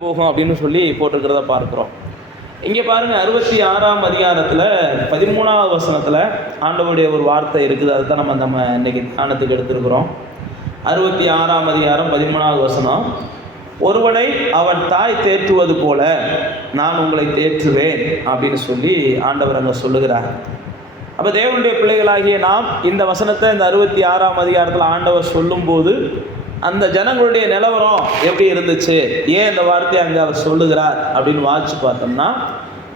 போகும் அப்படின்னு சொல்லி போட்டிருக்கிறத பார்க்குறோம். இங்கே பாருங்கள், 66ஆம் அதிகாரத்தில் 13வது வசனத்தில் ஆண்டவருடைய ஒரு வார்த்தை இருக்குது. அதுதான் நம்ம இன்றைக்கி தியானத்துக்கு எடுத்துருக்குறோம். 66ஆம் அதிகாரம் 13வது வசனம், ஒருவனை அவன் தாய் தேற்றுவது போல நான் உங்களை தேற்றுவேன் அப்படின்னு சொல்லி ஆண்டவர் அங்கே சொல்லுகிறார். அப்போ தேவனுடைய பிள்ளைகளாகிய நாம் இந்த வசனத்தை இந்த 66ஆம் அதிகாரத்தில் ஆண்டவர் சொல்லும்போது அந்த ஜனங்களுடைய நிலவரம் எப்படி இருந்துச்சு, ஏன் இந்த வார்த்தையை அங்கே அவர் சொல்லுகிறார் அப்படின்னு வாசித்து பார்த்தோம்னா,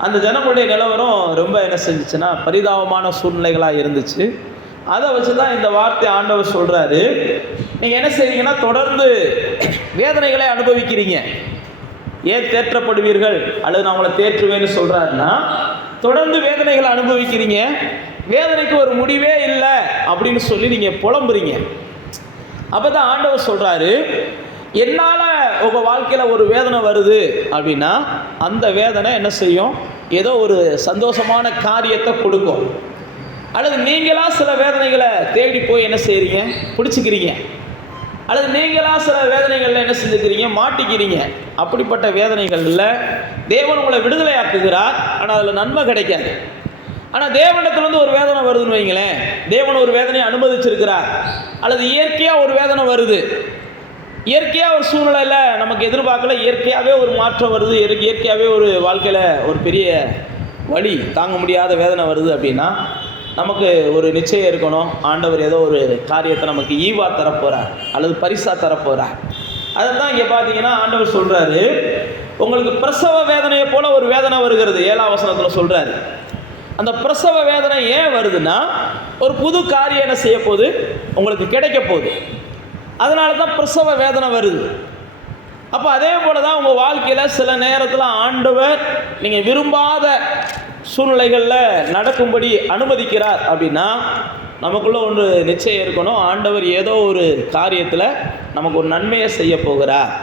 அந்த ஜனங்களுடைய நிலவரம் ரொம்ப என்ன செஞ்சிச்சுன்னா பரிதாபமான சூழ்நிலைகளாக இருந்துச்சு. அதை வச்சு தான் இந்த வார்த்தையை ஆண்டவர் சொல்கிறாரு. நீங்கள் என்ன செய்வீங்கன்னா தொடர்ந்து வேதனைகளை அனுபவிக்கிறீங்க. ஏன் தேற்றப்படுவீர்கள் அல்லது நான் உங்களை தேற்றுவேன்னு சொல்கிறாருன்னா, தொடர்ந்து வேதனைகளை அனுபவிக்கிறீங்க, வேதனைக்கு ஒரு முடிவே இல்லை அப்படின்னு சொல்லி நீங்கள் புலம்புறீங்க. அப்போ தான் ஆண்டவர் சொல்கிறாரு, என்னால் உங்கள் வாழ்க்கையில் ஒரு வேதனை வருது அப்படின்னா அந்த வேதனை என்ன செய்யும், ஏதோ ஒரு சந்தோஷமான காரியத்தை கொடுக்கும். அல்லது நீங்களாக சில வேதனைகளை தேடி போய் என்ன செய்கிறீங்க, பிடிச்சிக்கிறீங்க. அல்லது நீங்களாக சில வேதனைகளில் என்ன செஞ்சுக்கிறீங்க, மாட்டிக்கிறீங்க. அப்படிப்பட்ட வேதனைகளில் தேவன் உங்களை விடுதலை ஆக்குகிறார், ஆனால் அதில் நன்மை கிடைக்காது. ஆனால் தேவனிடத்துலேருந்து ஒரு வேதனை வருதுன்னு வைங்களேன், தேவன் ஒரு வேதனையை அனுமதிச்சிருக்கிறார். அல்லது இயற்கையாக ஒரு வேதனை வருது, இயற்கையாக ஒரு சூழ்நிலையில் நமக்கு எதிர்பார்க்கல, இயற்கையாகவே ஒரு மாற்றம் வருது, இயற்கையாகவே ஒரு வாழ்க்கையில் ஒரு பெரிய வலி, தாங்க முடியாத வேதனை வருது அப்படின்னா நமக்கு ஒரு நிச்சயம் இருக்கணும், ஆண்டவர் ஏதோ ஒரு காரியத்தை நமக்கு ஈவா தரப்போகிறார் அல்லது பரிசா தரப்போகிறார். அதை தான் இங்கே பார்த்தீங்கன்னா ஆண்டவர் சொல்கிறாரு, உங்களுக்கு பிரசவ வேதனையை போல் ஒரு வேதனை வருகிறது. 7ஆம் வசனத்தில் சொல்கிறாரு. அந்த பிரசவ வேதனை ஏன் வருதுன்னா, ஒரு புது காரியம் என்ன செய்ய போகுது, உங்களுக்கு கிடைக்க போகுது. அதனால தான் பிரசவ வேதனை வருது. அப்போ அதே போல் தான் உங்கள் வாழ்க்கையில் சில நேரத்தில் ஆண்டவர் நீங்கள் விரும்பாத சூழ்நிலைகளில் நடக்கும்படி அனுமதிக்கிறார். அப்படின்னா நமக்குள்ள ஒன்று நிச்சயம் இருக்கணும், ஆண்டவர் ஏதோ ஒரு காரியத்தில் நமக்கு ஒரு நன்மையை செய்ய போகிறார்.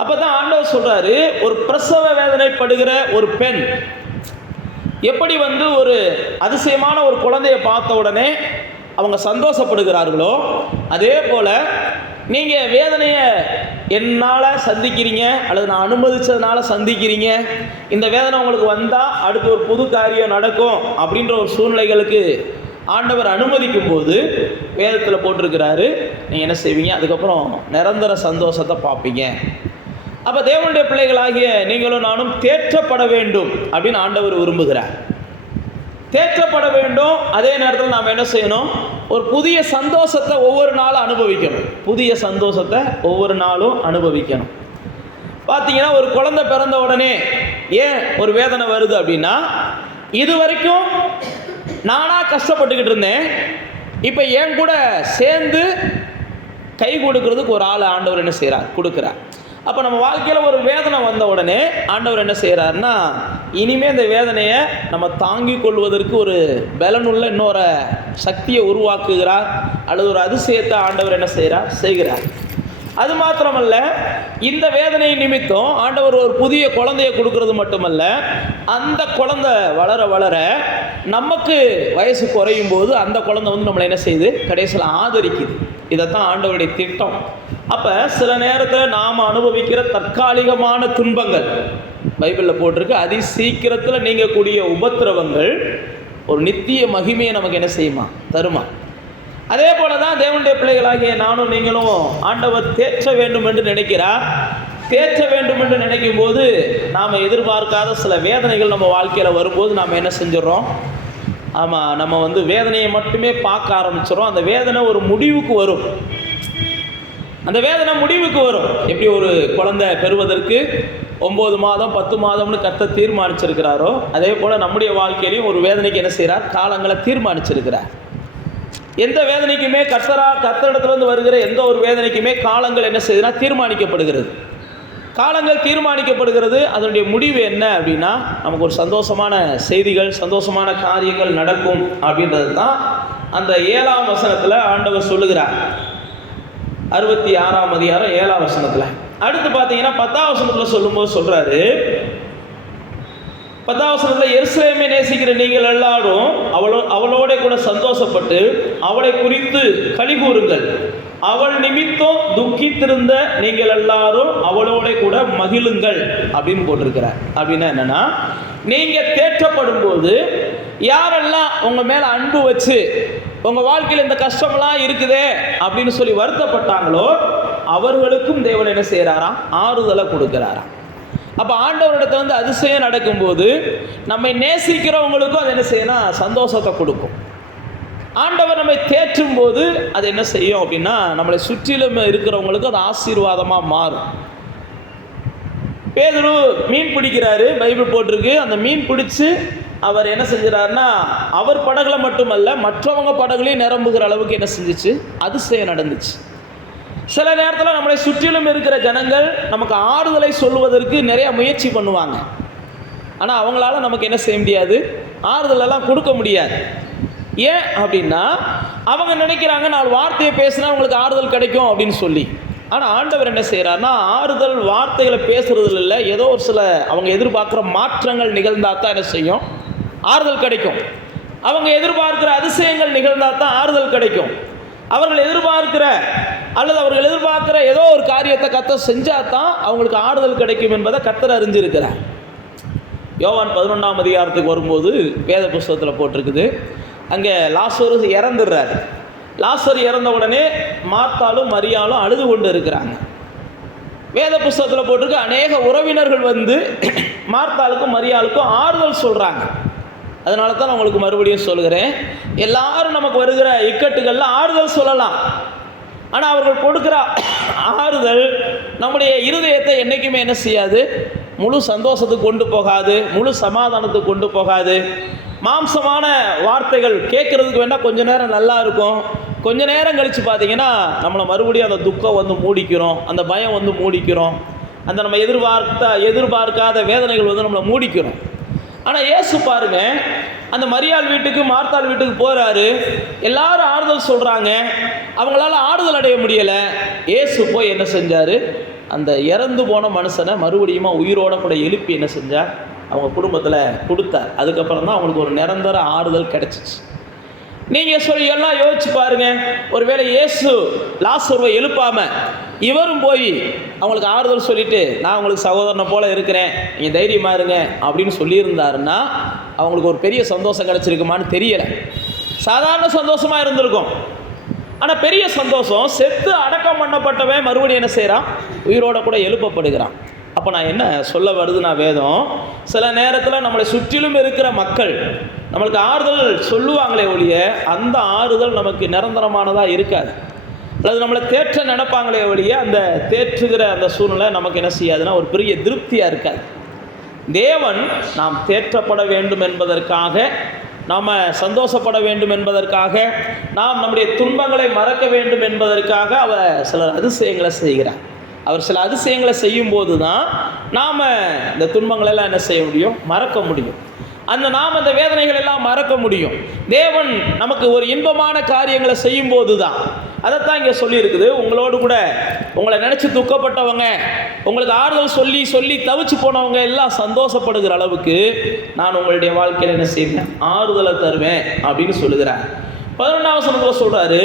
அப்போ தான் ஆண்டவர் சொல்கிறாரு, ஒரு பிரசவ வேதனைப்படுகிற ஒரு பெண் எப்படி ஒரு அதிசயமான ஒரு குழந்தையை பார்த்த உடனே அவங்க சந்தோஷப்படுகிறார்களோ, அதே போல் நீங்கள் வேதனையை என்னால் சந்திக்கிறீங்க அல்லது நான் அனுமதித்ததுனால சந்திக்கிறீங்க. இந்த வேதனை உங்களுக்கு வந்தால் அடுத்து ஒரு புது காரியம் நடக்கும் அப்படின்ற ஒரு சூழ்நிலைகளுக்கு ஆண்டவர் அனுமதிக்கும் போது வேதத்தில் போட்டிருக்கிறாரு, நீங்கள் என்ன செய்வீங்க, அதுக்கப்புறம் நிரந்தர சந்தோஷத்தை பார்ப்பீங்க. அப்போ தேவனுடைய பிள்ளைகளாகிய நீங்களும் நானும் தேற்றப்பட வேண்டும் அப்படின்னு ஆண்டவர் விரும்புகிறார். தேற்றப்பட வேண்டும். அதே நேரத்தில் நாம் என்ன செய்யணும், ஒரு புதிய சந்தோஷத்தை ஒவ்வொரு நாளும் அனுபவிக்கணும். புதிய சந்தோஷத்தை ஒவ்வொரு நாளும் அனுபவிக்கணும். பார்த்தீங்கன்னா ஒரு குழந்தை பிறந்த உடனே ஏன் ஒரு வேதனை வருது அப்படின்னா, இது வரைக்கும் நானாக கஷ்டப்பட்டுக்கிட்டு இருந்தேன், இப்போ என் கூட சேர்ந்து கை கொடுக்கறதுக்கு ஒரு ஆள் ஆண்டவர் என்ன செய்கிறார், கொடுக்குறார். அப்போ நம்ம வாழ்க்கையில் ஒரு வேதனை வந்த உடனே ஆண்டவர் என்ன செய்கிறாருன்னா, இனிமேல் இந்த வேதனையை நம்ம தாங்கிக் கொள்வதற்கு ஒரு பலனுள்ள இன்னொரு சக்தியை உருவாக்குகிறார், அல்லது ஒரு அதிசயத்தை ஆண்டவர் என்ன செய்கிறார். அது மாத்திரமல்ல, இந்த வேதனை நிமித்தம் ஆண்டவர் ஒரு புதிய குழந்தையை கொடுக்கறது மட்டுமல்ல, அந்த குழந்தை வளர வளர நமக்கு வயசு குறையும் போது அந்த குழந்தை நம்மளை என்ன செய்யுது, கடைசியில் ஆதரிக்குது. இதைத்தான் ஆண்டவருடைய திட்டம். அப்போ சில நேரத்தில் நாம் அனுபவிக்கிற தற்காலிகமான துன்பங்கள், பைபிளில் போட்டிருக்கு, அதி சீக்கிரத்தில் நீங்கக்கூடிய உபத்திரவங்கள் ஒரு நித்திய மகிமையை நமக்கு என்ன செய்யுமா, தருமா. அதே போல தான் தேவனுடைய பிள்ளைகளாகிய நானும் நீங்களும் ஆண்டவர் தேற்ற வேண்டும் என்று நினைக்கிறார். தேற்ற வேண்டும் என்று நினைக்கும் போது நாம் எதிர்பார்க்காத சில வேதனைகள் நம்ம வாழ்க்கையில் வரும்போது நாம் என்ன செஞ்சிடறோம், ஆமாம், நம்ம வேதனையை மட்டுமே பார்க்க ஆரம்பிச்சிடறோம். அந்த வேதனை ஒரு முடிவுக்கு வரும். அந்த வேதனை முடிவுக்கு வரும். எப்படி ஒரு குழந்தை பெறுவதற்கு 9 மாதம் 10 மாதம்னு கர்த்தர் தீர்மானிச்சிருக்கிறாரோ, அதே போல் நம்முடைய வாழ்க்கையிலையும் ஒரு வேதனைக்கு என்ன செய்கிறார், காலங்களை தீர்மானிச்சிருக்கிறார். எந்த வேதனைக்குமே கர்த்தரிடத்துலேருந்து வருகிற எந்த ஒரு வேதனைக்குமே காலங்கள் என்ன செய்யுதுன்னா தீர்மானிக்கப்படுகிறது. காலங்கள் தீர்மானிக்கப்படுகிறது. அதனுடைய முடிவு என்ன அப்படின்னா, நமக்கு ஒரு சந்தோஷமான செய்திகள், சந்தோஷமான காரியங்கள் நடக்கும் அப்படின்றது தான் அந்த 7ஆம் வசனத்தில் ஆண்டவர் சொல்லுகிறார். 66ஆம் அதிகாரம் 7ஆம் வசனத்தில். அடுத்து பார்த்தீங்கன்னா 10ஆம் வசனத்தில் சொல்லும்போது சொல்கிறாரு, 10ஆம் வசனத்தில், எருசலேமை நேசிக்கிற நீங்கள் எல்லாரும் அவளோட கூட சந்தோஷப்பட்டு அவளை குறித்து களி கூறுங்கள், அவள் நிமித்தம் துக்கித்திருந்த நீங்கள் எல்லாரும் அவளோட கூட மகிழுங்கள் அப்படின்னு போட்டிருக்கிறார். அப்படின்னா என்னன்னா, நீங்க தேற்றப்படும் போது யாரெல்லாம் உங்க மேல அன்பு வச்சு உங்க வாழ்க்கையில் இந்த கஷ்டம்லாம் இருக்குதே அப்படின்னு சொல்லி வருத்தப்பட்டாங்களோ அவர்களுக்கும் தேவன் என்ன செய்யறாராம்? ஆறுதலை கொடுக்கிறாராம். அப்ப ஆண்டவரிடத்துல வந்து அதிசயம் நடக்கும்போது நம்மை நேசிக்கிறவங்களுக்கும் அது என்ன செய்யணும்? சந்தோஷத்தை கொடுக்கும். ஆண்டவர் நம்மை தேற்றும் போது அது என்ன செய்யும் அப்படின்னா, நம்மளை சுற்றிலும் இருக்கிறவங்களுக்கு அது ஆசீர்வாதமா மாறும். பேதுரு மீன் பிடிக்கிறாரு, பைபிள் போட்டிருக்கு. அந்த மீன் பிடிச்சு அவர் என்ன செஞ்சாருன்னா, அவர் படகுல மட்டுமல்ல மற்றவங்க படகுலையும் நிரம்புகிற அளவுக்கு என்ன செஞ்சிச்சு? அதிசயம் நடந்துச்சு. சில நேரத்தில் நம்மளை சுற்றிலும் இருக்கிற ஜனங்கள் நமக்கு ஆறுதலை சொல்வதற்கு நிறைய முயற்சி பண்ணுவாங்க. ஆனால் அவங்களால நமக்கு என்ன செய்ய முடியாது? ஆறுதலெல்லாம் கொடுக்க முடியாது. ஏன் அப்படின்னா, அவங்க நினைக்கிறாங்க நான் வார்த்தையை பேசினா அவங்களுக்கு ஆறுதல் கிடைக்கும் அப்படின்னு சொல்லி. ஆனால் ஆண்டவர் என்ன செய்கிறாருன்னா, ஆறுதல் வார்த்தைகளை பேசுறதுல இல்லை, ஏதோ ஒரு சில அவங்க எதிர்பார்க்குற மாற்றங்கள் நிகழ்ந்தால் தான் என்ன செய்யும்? ஆறுதல் கிடைக்கும். அவங்க எதிர்பார்க்கிற அதிசயங்கள் நிகழ்ந்தால் தான் ஆறுதல் கிடைக்கும். அவர்கள் எதிர்பார்க்கிற அல்லது அவர்கள் எதிர்பார்க்கிற ஏதோ ஒரு காரியத்தை கர்த்தர் செஞ்சால் தான் அவங்களுக்கு ஆறுதல் கிடைக்கும் என்பதை கர்த்தர் அறிஞ்சிருக்கிறார். யோவான் 11ஆம் அதிகாரத்துக்கு வரும்போது வேத புஸ்தகத்தில் போட்டிருக்குது, அங்கே லாசரு இறந்துடுறாரு. லாசர் இறந்த உடனே மார்த்தாலும் மரியாளும் அழுது கொண்டு இருக்கிறாங்க. வேத புஸ்தகத்தில் போட்டிருக்கு, அநேக உறவினர்கள் வந்து மார்த்தாளுக்கும் மரியாளுக்கும் ஆறுதல் சொல்கிறாங்க. அதனால தான் நான் உங்களுக்கு மறுபடியும் சொல்கிறேன், எல்லாரும் நமக்கு வருகிற இக்கட்டுகளில் ஆறுதல் சொல்லலாம். ஆனால் அவர்கள் கொடுக்குற ஆறுதல் நம்முடைய இருதயத்தை என்றைக்குமே என்ன செய்யாது? முழு சந்தோஷத்துக்கு கொண்டு போகாது, முழு சமாதானத்துக்கு கொண்டு போகாது. மாம்சமான வார்த்தைகள் கேட்குறதுக்கு வேணால் கொஞ்ச நேரம் நல்லா இருக்கும். கொஞ்ச நேரம் கழித்து பார்த்தீங்கன்னா நம்மளை மறுபடியும் அந்த துக்கம் வந்து மூடிக்கிறோம், அந்த பயம் வந்து மூடிக்கிறோம், அந்த நம்ம எதிர்பார்க்காத வேதனைகள் வந்து நம்மளை மூடிக்கிறோம். ஆனால் இயேசு பாருங்க, அந்த மரியாள் வீட்டுக்கு மார்த்தாள் வீட்டுக்கு போகிறாரு, எல்லாரும் ஆறுதல் சொல்கிறாங்க, அவங்களால ஆறுதல் அடைய முடியலை. இயேசு போய் என்ன செஞ்சார்? அந்த இறந்து போன மனுஷனை மறுபடியும் உயிரோட கூட எழுப்பி என்ன செஞ்சார்? அவங்க குடும்பத்தில் கொடுத்தார். அதுக்கப்புறம் தான் அவங்களுக்கு ஒரு நிரந்தர ஆறுதல் கிடைச்சிச்சு. நீங்கள் சொல்லி எல்லாம் யோசிச்சு பாருங்க, ஒருவேளை இயேசு லாசருவை எழுப்பாமல் இவரும் போய் அவங்களுக்கு ஆறுதல் சொல்லிட்டு, நான் உங்களுக்கு சகோதரனை போல இருக்கிறேன், நீங்கள் தைரியமாக இருங்க அப்படின்னு சொல்லியிருந்தாருன்னா அவங்களுக்கு ஒரு பெரிய சந்தோஷம் கிடைச்சிருக்குமான்னு தெரியலை. சாதாரண சந்தோஷமாக இருந்திருக்கும். ஆனால் பெரிய சந்தோஷம், செத்து அடக்கம் பண்ணப்பட்டவன் மறுபடியும் என்ன செய்கிறான்? உயிரோட கூட எழுப்பப்படுகிறான். அப்போ நான் என்ன சொல்ல வருதுன்னா, வேதம் சில நேரத்தில் நம்மளை சுற்றிலும் இருக்கிற மக்கள் நம்மளுக்கு ஆறுதல் சொல்லுவாங்களே ஒழிய அந்த ஆறுதல் நமக்கு நிரந்தரமானதாக இருக்காது. அல்லது நம்மளை தேற்ற நினைப்பாங்களே ஒழிய அந்த தேற்றுகிற அந்த சூழ்நிலை நமக்கு என்ன செய்யாதுன்னா ஒரு பெரிய திருப்தியாக இருக்காது. தேவன் நாம் தேற்றப்பட வேண்டும் என்பதற்காக, நாம் சந்தோஷப்பட வேண்டும் என்பதற்காக, நாம் நம்முடைய துன்பங்களை மறக்க வேண்டும் என்பதற்காக அவர் சில அதிசயங்களை செய்கிறார். அவர் சில அதிசயங்களை செய்யும்போது தான் நாம் இந்த துன்பங்களெல்லாம் என்ன செய்ய முடியும்? மறக்க முடியும். நாம் அந்த வேதனைகள் எல்லாம் மறக்க முடியும். தேவன் நமக்கு ஒரு இன்பமான காரியங்களை செய்யும்போது தான். அதைத்தான் இங்கே சொல்லியிருக்குது, உங்களோடு கூட உங்களை நினச்சி துக்கப்பட்டவங்க, உங்களுக்கு ஆறுதல் சொல்லி சொல்லி தவிச்சு போனவங்க எல்லாம் சந்தோஷப்படுகிற அளவுக்கு நான் உங்களுடைய வாழ்க்கையில் என்ன செய்வேன்? ஆறுதலை தருவேன் அப்படின்னு சொல்லுகிறார். 11ஆம் வசனத்தில் சொல்கிறாரு,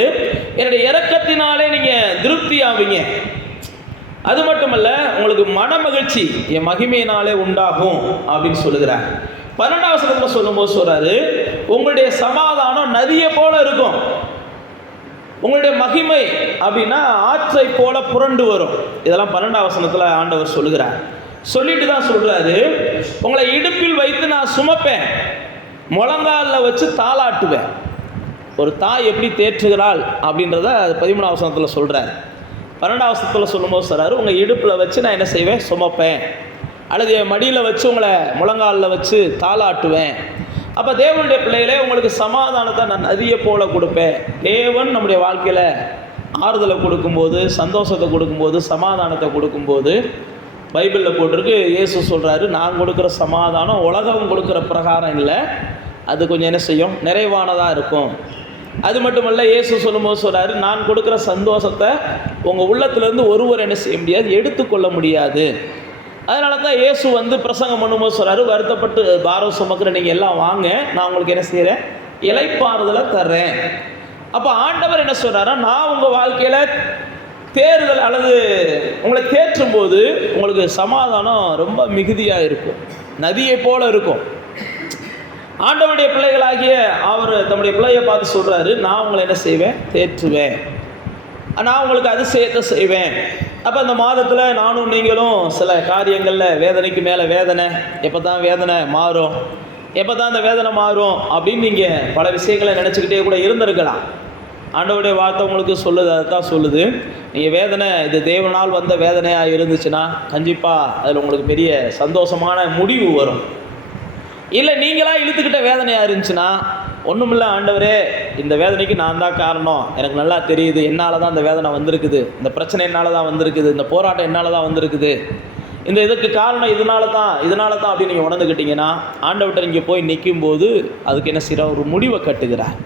என்னுடைய இரக்கத்தினாலே நீங்கள் திருப்தி ஆவீங்க, அது மட்டுமல்ல உங்களுக்கு மன மகிழ்ச்சி என் மகிமையினாலே உண்டாகும் அப்படின்னு சொல்லுகிறார். 12ஆம் வசனத்தில் சொல்லும்போது சொல்றாரு, உங்களுடைய சமாதானம் நதியை போல இருக்கும், உங்களுடைய மகிமை அப்படின்னா ஆற்றை போல புரண்டு வரும். இதெல்லாம் 12ஆம் வசனத்தில் ஆண்டவர் சொல்லுகிறார். சொல்லிட்டு தான் சொல்றாரு, உங்களை இடுப்பில் வைத்து நான் சுமப்பேன், முழங்காலில் வச்சு தாளாட்டுவேன். ஒரு தாய் எப்படி தேற்றுகிறாள் அப்படின்றத 13ஆம் வசனத்தில் சொல்றாரு. 12ஆம் வசனத்தில் சொல்லும்போது சொல்றாரு, உங்கள் இடுப்பில் வச்சு நான் என்ன செய்வேன்? சுமப்பேன், அல்லது என் மடியில் வச்சு உங்களை முழங்காலில் வச்சு தாளாட்டுவேன். அப்போ தேவனுடைய பிள்ளைகளே, உங்களுக்கு சமாதானத்தை நான் நதியை போல கொடுப்பேன். தேவன் நம்முடைய வாழ்க்கையில் ஆறுதலை கொடுக்கும்போது, சந்தோஷத்தை கொடுக்கும்போது, சமாதானத்தை கொடுக்கும்போது, பைபிளில் போட்டிருக்கு, இயேசு சொல்கிறாரு, நான் கொடுக்குற சமாதானம் உலகம் கொடுக்குற பிரகாரம் இல்லை, அது கொஞ்சம் என்ன செய்யும்? நிறைவானதாக இருக்கும். அது மட்டுமல்ல, இயேசு சொல்லும்போது சொல்கிறாரு, நான் கொடுக்குற சந்தோஷத்தை உங்கள் உள்ளத்துலேருந்து ஒருவர் என்ன செய்ய முடியாது? எடுத்துக்கொள்ள முடியாது. அதனால தான் இயேசு வந்து பிரசங்கம் பண்ணும்போது சொல்கிறாரு, வருத்தப்பட்டு பாரம் சுமக்கிற நீங்கள் எல்லாம் வாங்க, நான் உங்களுக்கு என்ன செய்கிறேன்? இளைப்பாறுதலை தர்றேன். அப்போ ஆண்டவர் என்ன சொல்றாரா, நான் உங்கள் வாழ்க்கையில் தேர்தல் அல்லது உங்களை தேற்றும் போது உங்களுக்கு சமாதானம் ரொம்ப மிகுதியாக இருக்கும், நதியை போல இருக்கும். ஆண்டவருடைய பிள்ளைகளாகிய அவர் தம்முடைய பிள்ளையை பார்த்து சொல்கிறாரு, நான் உங்களை என்ன செய்வேன், தேற்றுவேன், நான் உங்களுக்கு அதிசயத்தை செய்வேன். அப்போ அந்த மாதத்தில் நானும் நீங்களும் சில காரியங்களில் வேதனைக்கு மேலே வேதனை, எப்போ தான் வேதனை மாறும், எப்போ தான் அந்த வேதனை மாறும் அப்படின்னு நீங்கள் பல விஷயங்களை நினச்சிக்கிட்டே கூட இருந்திருக்கலாம். ஆண்டவருடைய வார்த்தை உங்களுக்கு சொல்லுது, அதுதான் சொல்லுது, நீங்கள் வேதனை இது தேவனால் வந்த வேதனையாக இருந்துச்சுன்னா கண்டிப்பாக அதில் உங்களுக்கு பெரிய சந்தோஷமான முடிவு வரும். இல்லை நீங்களாக இழுத்துக்கிட்ட வேதனையாக இருந்துச்சுன்னா ஒன்றுமில்ல, ஆண்டவரே இந்த வேதனைக்கு நான் தான் காரணம், எனக்கு நல்லா தெரியுது, என்னால் தான் இந்த வேதனை வந்திருக்குது, இந்த பிரச்சனை என்னால் தான் வந்திருக்குது, இந்த போராட்டம் என்னால் தான் வந்திருக்குது, இந்த இதுக்கு காரணம் இதனால தான் அப்படின்னு நீங்கள் உணர்ந்துக்கிட்டீங்கன்னா ஆண்டவர்கிட்ட நீங்கள் போய் நிற்கும்போது அதுக்கு என்ன செய்கிற ஒரு முடிவை கட்டுகிறார்.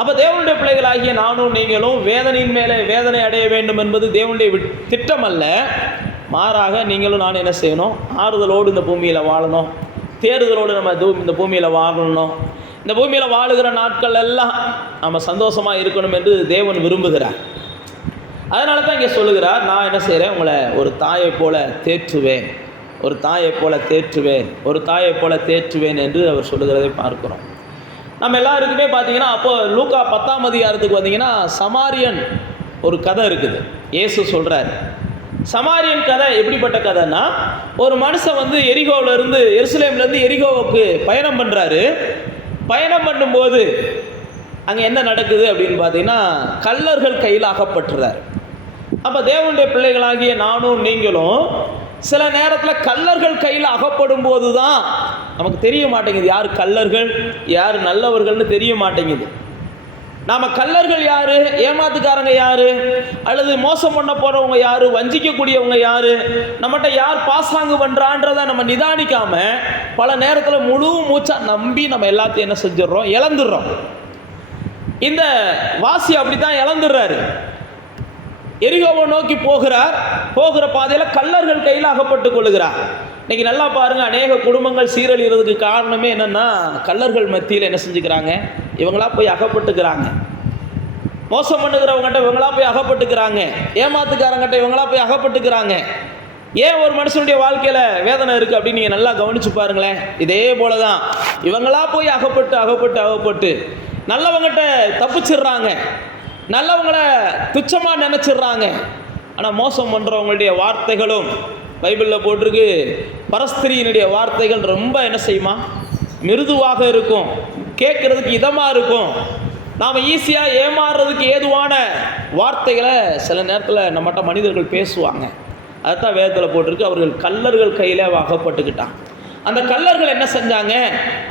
அப்போ தேவனுடைய பிள்ளைகளாகிய நானும் நீங்களும் வேதனையின் மேலே வேதனை அடைய வேண்டும் என்பது தேவனுடைய திட்டம் அல்ல. மாறாக நீங்களும் நானும் என்ன செய்யணும், ஆறுதலோடு இந்த பூமியில் வாழணும், தேறுதலோடு நம்ம இந்த பூமியில் வாழணும், இந்த பூமியில் வாழுகிற நாட்கள் எல்லாம் நம்ம சந்தோஷமாக இருக்கணும் என்று தேவன் விரும்புகிறார். அதனால தான் இங்கே சொல்லுகிறார், நான் என்ன செய்கிறேன், உங்களை ஒரு தாயை போல தேற்றுவேன், ஒரு தாயை போல தேற்றுவேன், ஒரு தாயை போல தேற்றுவேன் என்று அவர் சொல்லுகிறதை பார்க்கிறோம். நம்ம எல்லாருக்குமே பார்த்தீங்கன்னா அப்போ லூக்கா 10ஆம் அதிகாரத்துக்கு வந்தீங்கன்னா சமாரியன் ஒரு கதை இருக்குது. இயேசு சொல்கிறார், சமாரியன் கதை எப்படிப்பட்ட கதைன்னா, ஒரு மனுஷன் வந்து எரிகோவிலேருந்து எருசலேம்லேருந்து எரிகோவுக்கு பயணம் பண்ணுறாரு. பயணம் பண்ணும்போது அங்கே என்ன நடக்குது அப்படின்னு பார்த்தீங்கன்னா கள்ளர்கள் கையில் அகப்பட்டுறார். அப்போ தேவனுடைய பிள்ளைகளாகிய நானும் நீங்களும் சில நேரத்தில் கள்ளர்கள் கையில் அகப்படும் போது தான் நமக்கு தெரிய மாட்டேங்குது யார் கள்ளர்கள் யார் நல்லவர்கள்னு தெரிய மாட்டேங்குது. நாம் கள்ளர்கள் யார், ஏமாத்துக்காரங்க யார், அல்லது மோசம் பண்ண போகிறவங்க யார், வஞ்சிக்கக்கூடியவங்க யார், நம்மகிட்ட யார் பாசாங்கு பண்ணுறான்றதை நம்ம நிதானிக்காமல் பல நேரத்தில் முழு மூச்சாக நம்பி நம்ம எல்லாத்தையும் என்ன செஞ்சிடறோம், இழந்துடுறோம். இந்த வாசி அப்படி தான் இழந்துடுறாரு. எரிகோவை நோக்கி போகிற பாதையில் கள்ளர்கள் கையில் அகப்பட்டு கொள்ளுகிறார். இன்றைக்கி நல்லா பாருங்கள், அநேக குடும்பங்கள் சீரழிகிறதுக்கு காரணமே என்னென்னா கள்ளர்கள் மத்தியில் என்ன செஞ்சுக்கிறாங்க, இவங்களா போய் அகப்பட்டுக்கிறாங்க. மோசம் பண்ணுகிறவங்ககிட்ட இவங்களா போய் அகப்பட்டுக்கிறாங்க, ஏமாத்துக்காரங்கிட்ட இவங்களா போய் அகப்பட்டுக்கிறாங்க. ஏன் ஒரு மனுஷனுடைய வாழ்க்கையில் வேதனை இருக்குது அப்படின்னு நீங்கள் நல்லா கவனித்து பாருங்களேன். இதே போல தான் இவங்களா போய் அகப்பட்டு நல்லவங்ககிட்ட தப்பிச்சிடுறாங்க, நல்லவங்களை துச்சமாக நினச்சிடுறாங்க. ஆனால் மோசம் பண்ணுறவங்களுடைய வார்த்தைகளும் பைபிளில் போட்டிருக்கு, பரஸ்திரியினுடைய வார்த்தைகள் ரொம்ப என்ன செய்யுமா, மிருதுவாக இருக்கும், கேட்குறதுக்கு இதமாக இருக்கும். நாம் ஈஸியாக ஏமாறுறதுக்கு ஏதுவான வார்த்தைகளை சில நேரத்தில் நம்மகிட்ட மனிதர்கள் பேசுவாங்க. அதுதான் வேதத்தில் போட்டிருக்கு, அவர்கள் கள்ளர்கள் கையில் அகப்பட்டுக்கிட்டான். அந்த கள்ளர்கள் என்ன செஞ்சாங்க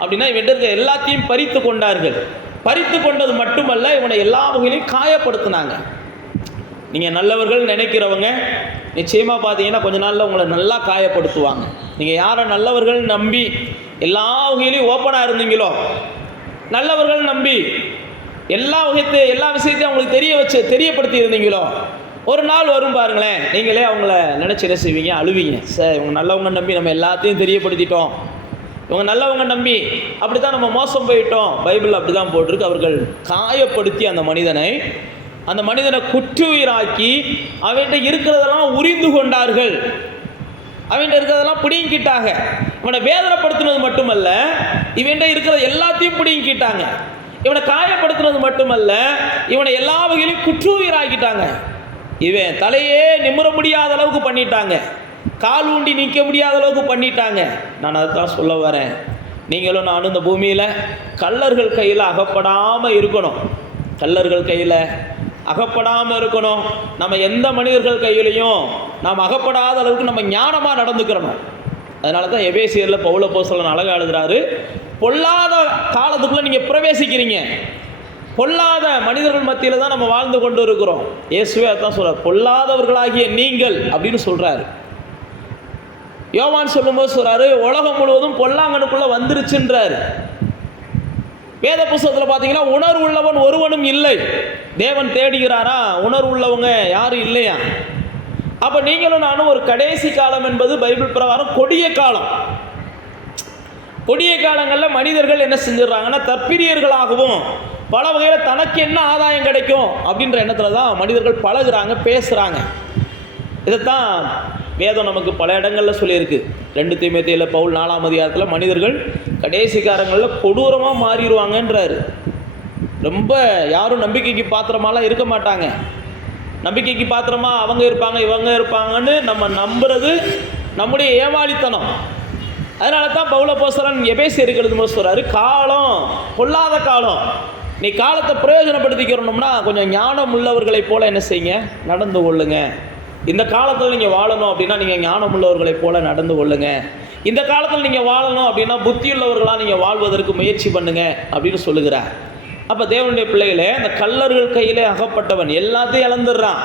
அப்படின்னா இவன் எல்லாத்தையும் பறித்து கொண்டார்கள். பறித்து கொண்டது மட்டுமல்ல, இவனை எல்லா வகையிலையும் காயப்படுத்தினாங்க. நீங்கள் நல்லவர்கள் நினைக்கிறவங்க நிச்சயமாக பார்த்தீங்கன்னா கொஞ்ச நாளில் உங்களை நல்லா காயப்படுத்துவாங்க. நீங்கள் யாரை நல்லவர்கள் நம்பி எல்லா வகையிலையும் ஓப்பனாக இருந்தீங்களோ, நல்லவர்கள் நம்பி எல்லா விஷயத்தையும் அவங்களுக்கு தெரியப்படுத்தி இருந்தீங்களோ, ஒரு நாள் வரும் பாருங்களேன், நீங்களே அவங்கள நினச்சி என்ன செய்வீங்க, அழுவீங்க. சார் இவங்க நல்லவங்க நம்பி நம்ம எல்லாத்தையும் தெரியப்படுத்திட்டோம், இவங்க நல்லவங்க நம்பி அப்படி தான் நம்ம மோசம் போயிட்டோம். பைபிள் அப்படி தான் போட்டிருக்கு. அவர்கள் காயப்படுத்தி அந்த மனிதனை குற்றுயிராக்கி அவன்கிட்ட இருக்கிறதெல்லாம் உரிந்து கொண்டார்கள், அவன்கிட்ட இருக்கிறதெல்லாம் பிடிங்கிட்டாங்க. இவனை வேதனைப்படுத்தினது மட்டுமல்ல, இவன்கிட்ட இருக்கிற எல்லாத்தையும் பிடிங்கிட்டாங்க. இவனை காயப்படுத்தினது மட்டுமல்ல, இவனை எல்லா வகையிலும் குற்றுயிராக்கிட்டாங்க. இவன் தலையே நிமிர முடியாத அளவுக்கு பண்ணிட்டாங்க, கால் ஊண்டி நிற்க முடியாத அளவுக்கு பண்ணிட்டாங்க. நான் அதை தான் சொல்ல வரேன், நீங்களும் நானும் இந்த பூமியில் கள்ளர்கள் கையில் அகப்படாமல் இருக்கணும். கள்ளர்கள் கையில் அகப்படாமல் இருக்கணும். நம்ம எந்த மனிதர்கள் கையிலையும் நாம் அகப்படாத அளவுக்கு நம்ம ஞானமாக நடந்துக்கிறணும். அதனால தான் எபேசியரில் பவுல் அப்போஸ்தலன் அழகாக எழுதுறாரு, பொல்லாத காலத்துக்குள்ளே நீங்கள் பிரவேசிக்கிறீங்க. பொல்லாத மனிதர்கள் மத்தியில் தான் நம்ம வாழ்ந்து கொண்டு இருக்கிறோம். இயேசுவே அதான் சொல்கிறார், பொல்லாதவர்களாகிய நீங்கள் அப்படின்னு சொல்கிறாரு. யோவான் சொல்லும்போது சொல்கிறாரு, உலகம் முழுவதும் பொல்லாங்கனுக்குள்ளே வந்துருச்சுன்றார். வேத புஸ்தகத்தில் பார்த்தீங்கன்னா உணர்வு உள்ளவன் ஒருவனும் இல்லை. தேவன் தேடுகிறாரா? உணர்வு உள்ளவங்க யாரும் இல்லையா? அப்போ நீங்களும் நானும் ஒரு கடைசி காலம் என்பது பைபிள் பிரகாரம் கொடிய காலம். கொடிய காலங்களில் மனிதர்கள் என்ன செஞ்சிடறாங்கன்னா தற்பிரியர்களாகவும் பல வகையில் தனக்கு என்ன ஆதாயம் கிடைக்கும் அப்படின்ற எண்ணத்தில் தான் மனிதர்கள் பழகுறாங்க, பேசுகிறாங்க. இதைத்தான் வேதம் நமக்கு பல இடங்களில் சொல்லியிருக்கு. 2 தீமோத்தேயுவில் பவுல் 4ஆம் அதிகாரத்தில் மனிதர்கள் கடைசி காலங்களில் கொடூரமாக மாறிடுவாங்கன்றாரு. ரொம்ப யாரும் நம்பிக்கைக்கு பாத்திரமாலாம் இருக்க மாட்டாங்க. நம்பிக்கைக்கு பாத்திரமா அவங்க இருப்பாங்க இவங்க இருப்பாங்கன்னு நம்ம நம்புறது நம்முடைய ஏமாளித்தனம். அதனால தான் பவுல் அப்போஸ்தலன் எபேசியருக்கு எழுதும்போது சொல்கிறாரு, காலம் பொல்லாத காலம், நீ காலத்தை பிரயோஜனப்படுத்திக்கிறோம்னா கொஞ்சம் ஞானம் உள்ளவர்களைப் போல என்ன செய்யுங்க, நடந்து கொள்ளுங்க. இந்த காலத்தில் நீங்கள் வாழணும் அப்படின்னா நீங்கள் ஞானம் உள்ளவர்களைப் போல நடந்து கொள்ளுங்க. இந்த காலத்தில் நீங்கள் வாழணும் அப்படின்னா புத்தியுள்ளவர்களாக நீங்கள் வாழ்வதற்கு முயற்சி பண்ணுங்க அப்படின்னு சொல்லுகிறார். அப்போ தேவனுடைய பிள்ளைகளே, அந்த கள்ளர்கள் கையிலே அகப்பட்டவன் எல்லாத்தையும் இழந்துடுறான்.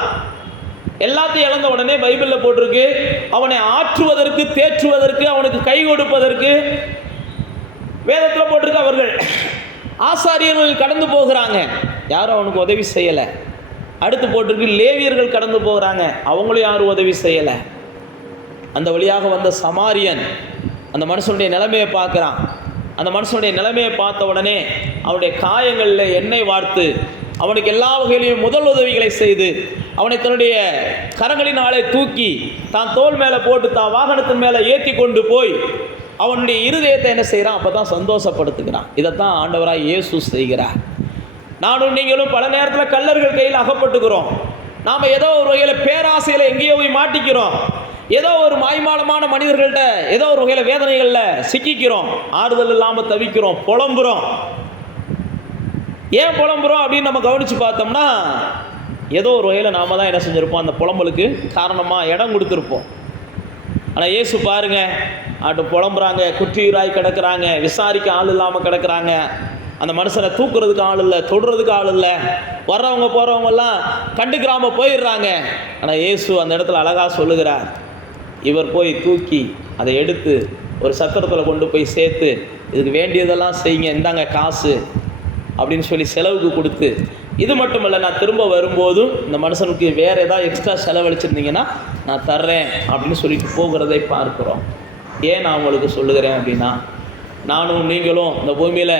எல்லாத்தையும் இழந்த உடனே பைபிளில் போட்டிருக்கு, அவனை ஆற்றுவதற்கு, தேற்றுவதற்கு, அவனுக்கு கை கொடுப்பதற்கு வேதத்தில் போட்டிருக்கு. அவர்கள் ஆசாரியர்கள் கடந்து போகிறாங்க, யாரும் அவனுக்கு உதவி செய்யலை. அடுத்து போட்டிருக்கு, லேவியர்கள் கடந்து போகிறாங்க, அவங்களும் யாரும் உதவி செய்யலை. அந்த வழியாக வந்த சமாரியன் அந்த மனுஷனுடைய நிலைமையை பார்க்குறான். அந்த மனுஷனுடைய நிலைமையை பார்த்த உடனே அவனுடைய காயங்களில் எண்ணெய் வார்த்து அவனுக்கு எல்லா வகையிலையும் முதல் உதவிகளை செய்து அவனை தன்னுடைய கரங்களினாலே தூக்கி தான் தோல் மேலே போட்டு தான் வாகனத்தின் மேலே ஏற்றி கொண்டு போய் அவனுடைய இருதயத்தை என்ன செய்கிறான், அப்போ தான் சந்தோஷப்படுத்துகிறான். இதைத்தான் ஆண்டவராய் இயேசு செய்கிறார். நானும் நீங்களும் பல நேரத்தில் கள்ளர்கள் கையில் அகப்பட்டுக்கிறோம். நாம் ஏதோ ஒரு வகையில் பேராசையில் எங்கேயோ போய் மாட்டிக்கிறோம். ஏதோ ஒரு மாய்மாலமான மனிதர்கள்ட்ட ஏதோ ஒரு வகையில் வேதனைகளில் சிக்கிக்கிறோம். ஆறுதல் இல்லாமல் தவிக்கிறோம், புலம்புறோம். ஏன் புலம்புறோம் அப்படின்னு நம்ம கவனித்து பார்த்தோம்னா, ஏதோ ஒரு வகையில் நாம் தான் என்ன செஞ்சுருப்போம், அந்த புலம்பலுக்கு காரணமாக இடம் கொடுத்துருப்போம். ஆனால் இயேசு பாருங்க, புலம்புறாங்க, குற்றியூராய் கிடக்கிறாங்க, விசாரிக்க ஆள் இல்லாமல் கிடக்கிறாங்க. அந்த மனுஷனை தூக்குறதுக்கு ஆள் இல்லை, தொடுறதுக்கு ஆள் இல்லை, வர்றவங்க போகிறவங்கெல்லாம் கண்டுக்கிறாமல் போயிடுறாங்க. ஆனால் இயேசு அந்த இடத்துல அழகாக சொல்லுகிறார், இவர் போய் தூக்கி அதை எடுத்து ஒரு சக்கரத்தில் கொண்டு போய் சேர்த்து இதுக்கு வேண்டியதெல்லாம் செய்யுங்க, இந்தாங்க காசு அப்படின்னு சொல்லி செலவுக்கு கொடுத்து, இது மட்டும் இல்லை, நான் திரும்ப வரும்போதும் இந்த மனுஷனுக்கு வேறு ஏதாவது எக்ஸ்ட்ரா செலவழிச்சிருந்தீங்கன்னா நான் தர்றேன் அப்படின்னு சொல்லிட்டு போகிறதை பார்க்குறோம். ஏன் நான் உங்களுக்கு சொல்லுகிறேன் அப்படின்னா, நானும் நீங்களும் இந்த பூமியில்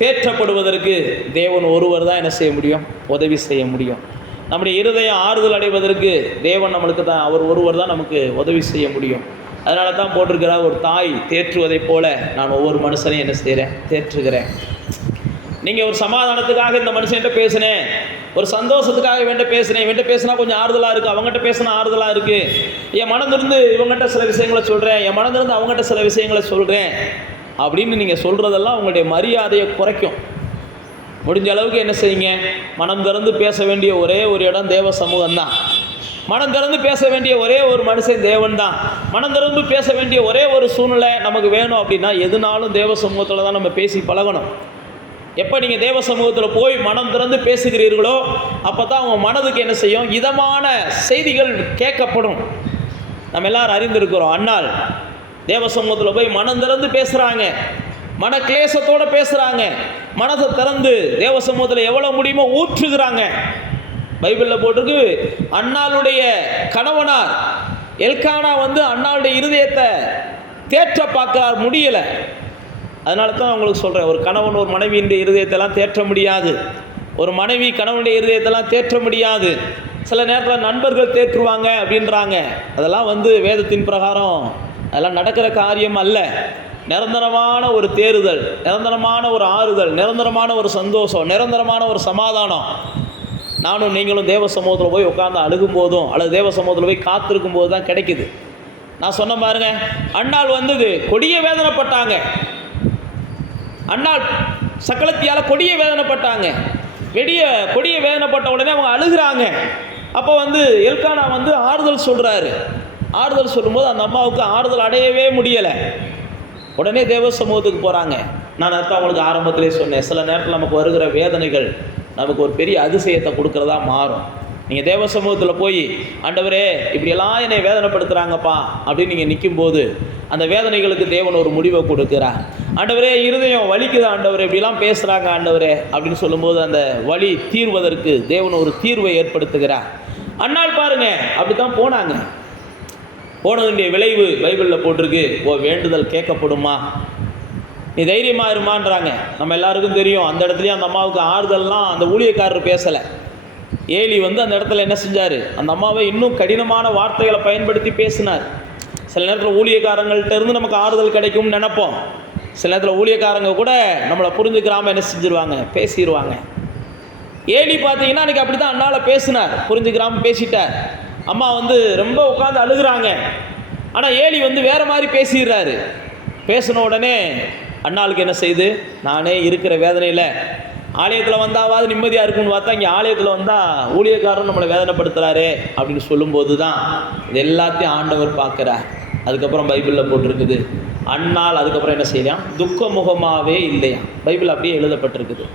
தேற்றப்படுவதற்கு தேவன் ஒருவர் தான் என்ன செய்ய முடியும், உதவி செய்ய முடியும். நம்முடைய இருதயம் ஆறுதல் அடைவதற்கு தேவன் நம்மளுக்கு தான், அவர் ஒருவர் தான் நமக்கு உதவி செய்ய முடியும். அதனால தான் போட்டிருக்கிறார், ஒரு தாய் தேற்றுவதைப் போல நான் ஒவ்வொரு மனுஷனையும் என்ன செய்கிறேன், தேற்றுகிறேன். நீங்கள் ஒரு சமாதானத்துக்காக இந்த மனுஷன்கிட்ட பேசுனேன், ஒரு சந்தோஷத்துக்காக இவன்கிட்ட பேசுனேன், இவன்கிட்ட பேசினா கொஞ்சம் ஆறுதலாக இருக்குது, அவங்ககிட்ட பேசினா ஆறுதலாக இருக்குது, என் மனதிலிருந்து இவங்ககிட்ட சில விஷயங்களை சொல்கிறேன், என் மனதிலிருந்து அவங்ககிட்ட சில விஷயங்களை சொல்கிறேன் அப்படின்னு நீங்கள் சொல்கிறதெல்லாம் உங்களுடைய மரியாதையை குறைக்கும். முடிஞ்ச அளவுக்கு என்ன செய்யுங்க, மனம் திறந்து பேச வேண்டிய ஒரே ஒரு இடம் தேவ சமூகம் தான். மனம் திறந்து பேச வேண்டிய ஒரே ஒரு மனுஷன் தேவன் தான். மனம் திறந்து பேச வேண்டிய ஒரே ஒரு சூழ்நிலை நமக்கு வேணும் அப்படின்னா, எதுனாலும் தேவ சமூகத்தில் தான் நம்ம பேசி பழகணும். எப்போ நீங்கள் தேவ சமூகத்தில் போய் மனம் திறந்து பேசுகிறீர்களோ அப்போ தான் அவங்க மனதுக்கு என்ன செய்யும், இதமான செய்திகள் கேட்கப்படும். நம்ம எல்லாரும் அறிந்திருக்கிறோம், அன்னாள் தேவ சமூகத்தில் போய் மனம் திறந்து பேசுகிறாங்க, மன கிளேசத்தோடு பேசுகிறாங்க, மனதை திறந்து தேவ சமூகத்தில் எவ்வளோ முடியுமோ ஊற்றுகிறாங்க. பைபிளில் போட்டிருக்கு, அன்னாளுடைய கணவனார் எல்கானா அன்னாளுடைய இருதயத்தை தேற்ற பார்க்கிறார், முடியலை. அதனால தான் உங்களுக்கு சொல்கிறேன், ஒரு கணவன் ஒரு மனைவியினுடைய இருதயத்தெல்லாம் தேற்ற முடியாது, ஒரு மனைவி கணவனுடைய இருதயத்தெல்லாம் தேற்ற முடியாது. சில நேரத்தில் நண்பர்கள் தேற்றுவாங்க அப்படின்றாங்க. அதெல்லாம் வேதத்தின் பிரகாரம் அதெல்லாம் நடக்கிற காரியம் அல்ல. நிரந்தரமான ஒரு தேறுதல், நிரந்தரமான ஒரு ஆறுதல், நிரந்தரமான ஒரு சந்தோஷம், நிரந்தரமான ஒரு சமாதானம் நானும் நீங்களும் தேவ சமூகத்தில் போய் உட்காந்து அழுகும் போதும் அல்லது தேவ சமூகத்தில் போய் காத்திருக்கும் போது தான் கிடைக்குது. நான் சொன்ன பாருங்க, அன்னாள் கொடிய வேதனைப்பட்டாங்க. அன்னாள் சக்கலத்தியால் கொடிய வேதனைப்பட்டாங்க. கொடிய வேதனைப்பட்ட உடனே அவங்க அழுகிறாங்க. அப்போ எல்கானா ஆறுதல் சொல்கிறாரு. ஆறுதல் சொல்லும்போது அந்த அம்மாவுக்கு ஆறுதல் அடையவே முடியலை. உடனே தேவ சமூகத்துக்கு போகிறாங்க. நான் அர்த்தம் அவங்களுக்கு ஆரம்பத்திலே சொன்னேன், சில நேரத்தில் நமக்கு வருகிற வேதனைகள் நமக்கு ஒரு பெரிய அதிசயத்தை கொடுக்குறதா மாறும். நீங்கள் தேவ சமூகத்தில் போய், ஆண்டவரே இப்படியெல்லாம் என்னை வேதனைப்படுத்துகிறாங்கப்பா அப்படின்னு நீங்கள் நிற்கும்போது அந்த வேதனைகளுக்கு தேவன் ஒரு முடிவை கொடுக்குறார். ஆண்டவரே இருதயம் வலிக்குது ஆண்டவரே, இப்படிலாம் பேசுகிறாங்க ஆண்டவரே அப்படின்னு சொல்லும்போது அந்த வலி தீர்வதற்கு தேவன் ஒரு தீர்வை ஏற்படுத்துகிறார். அன்னாள் பாருங்க அப்படி தான் போனாங்க. போனதுடைய விளைவு பைபிளில் போட்டிருக்கு, வேண்டுதல் கேட்கப்படுமா? நீ தைரியமாக இருமான்றாங்க. நம்ம எல்லாருக்கும் தெரியும், அந்த இடத்துலையும் அந்த அம்மாவுக்கு ஆறுதல்லாம் அந்த ஊழியக்காரர் பேசலை. ஏலி வந்து அந்த இடத்துல என்ன செஞ்சார், அந்த அம்மாவை இன்னும் கடினமான வார்த்தைகளை பயன்படுத்தி பேசினார். சில நேரத்தில் ஊழியக்காரங்கள்ட்ட இருந்து நமக்கு ஆறுதல் கிடைக்கும்னு நினைப்போம். சில நேரத்தில் ஊழியக்காரங்க கூட நம்மளை புரிஞ்சுக்கிறாமல் என்ன செஞ்சிருவாங்க, பேசிடுவாங்க. ஏலி பார்த்தீங்கன்னா அன்றைக்கி அப்படி தான் அண்ணாவில் பேசினார், புரிஞ்சுக்கிறாமல் பேசிட்டார். அம்மா வந்து ரொம்ப உட்காந்து அழுகிறாங்க. ஆனால் ஏலி வந்து வேறு மாதிரி பேசிடுறாரு. பேசின உடனே அண்ணாளுக்கு என்ன செய்யுது, நானே இருக்கிற வேதனையில் ஆலயத்தில் வந்தாவாது நிம்மதியாக இருக்குன்னு பார்த்தா இங்கே ஆலயத்தில் வந்தால் ஊழியக்காரன் நம்மளை வேதனைப்படுத்துகிறாரு அப்படின்னு சொல்லும்போது தான் இது எல்லாத்தையும் ஆண்டவர் பார்க்குறார். அதுக்கப்புறம் பைபிளில் போட்டிருக்குது, அண்ணாள் அதுக்கப்புறம் என்ன செய்யலாம், துக்க முகமாகவே இல்லையா. பைபிள் அப்படியே எழுதப்பட்டிருக்குது.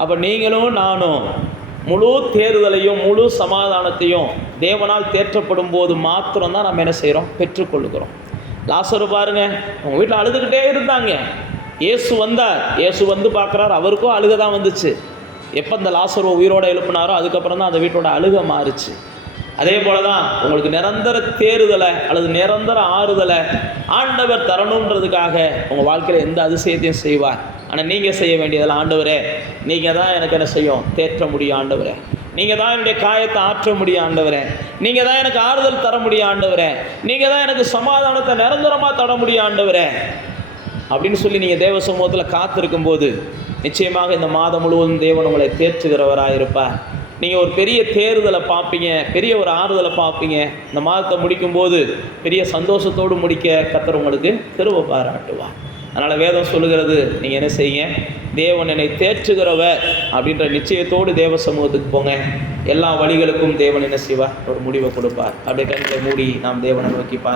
அப்போ நீங்களும் நானும் முழு தேறுதலையும் முழு சமாதானத்தையும் தேவனால் தேற்றப்படும் போது மாத்திரம்தான் நம்ம என்ன செய்கிறோம், பெற்றுக்கொள்ளுகிறோம். லாசரு பாருங்கள், அவங்க வீட்டில் அழுதுகிட்டே இருந்தாங்க. இயேசு வந்தார், இயேசு வந்து பார்க்குறாரு, அவருக்கும் அழுக தான் வந்துச்சு. எப்போ இந்த லாசரு உயிரோடு எழுப்பினாரோ அதுக்கப்புறம் தான் அந்த வீட்டோட அழுக மாறுச்சு. அதே போல தான் உங்களுக்கு நிரந்தர தேறுதலை அல்லது நிரந்தர ஆறுதலை ஆண்டவர் தரணுன்றதுக்காக உங்கள் வாழ்க்கையில் எந்த அதிசயத்தையும் செய்வார். ஆனால் நீங்கள் செய்ய வேண்டியதில், ஆண்டவரே நீங்கள் தான் எனக்கு என்ன செய்யும், தேற்ற முடியும் ஆண்டவரே, நீங்கள் தான் என்னுடைய காயத்தை ஆற்ற முடியும் ஆண்டவரே, நீங்கள் தான் எனக்கு ஆறுதல் தர முடியும் ஆண்டவரே, நீங்கள் தான் எனக்கு சமாதானத்தை நிரந்தரமாக தர முடியும் ஆண்டவரே அப்படின்னு சொல்லி நீங்கள் தேவ சமூகத்தில் காத்திருக்கும் போது நிச்சயமாக இந்த மாதம் முழுவதும் தேவன் உங்களை தேற்றுகிறவராக இருப்பார். நீங்கள் ஒரு பெரிய தேறுதலை பார்ப்பீங்க, பெரிய ஒரு ஆறுதலை பார்ப்பீங்க. இந்த மாதத்தை முடிக்கும்போது பெரிய சந்தோஷத்தோடு முடிக்க கர்த்தர் உங்களுக்கு கிருபை பாராட்டுவார். அதனால் வேதம் சொல்லுகிறது, நீங்கள் என்ன செய்யுங்க, தேவன் என்னை தேற்றுகிறவர் அப்படின்ற நிச்சயத்தோடு தேவ சமூகத்துக்கு போங்க. எல்லா வழிகளுக்கும் தேவன் என்ன செய்வார், ஒரு முடிவை கொடுப்பார். அப்படியே கண்களை மூடி நாம் தேவனை நோக்கி பாருங்கள்.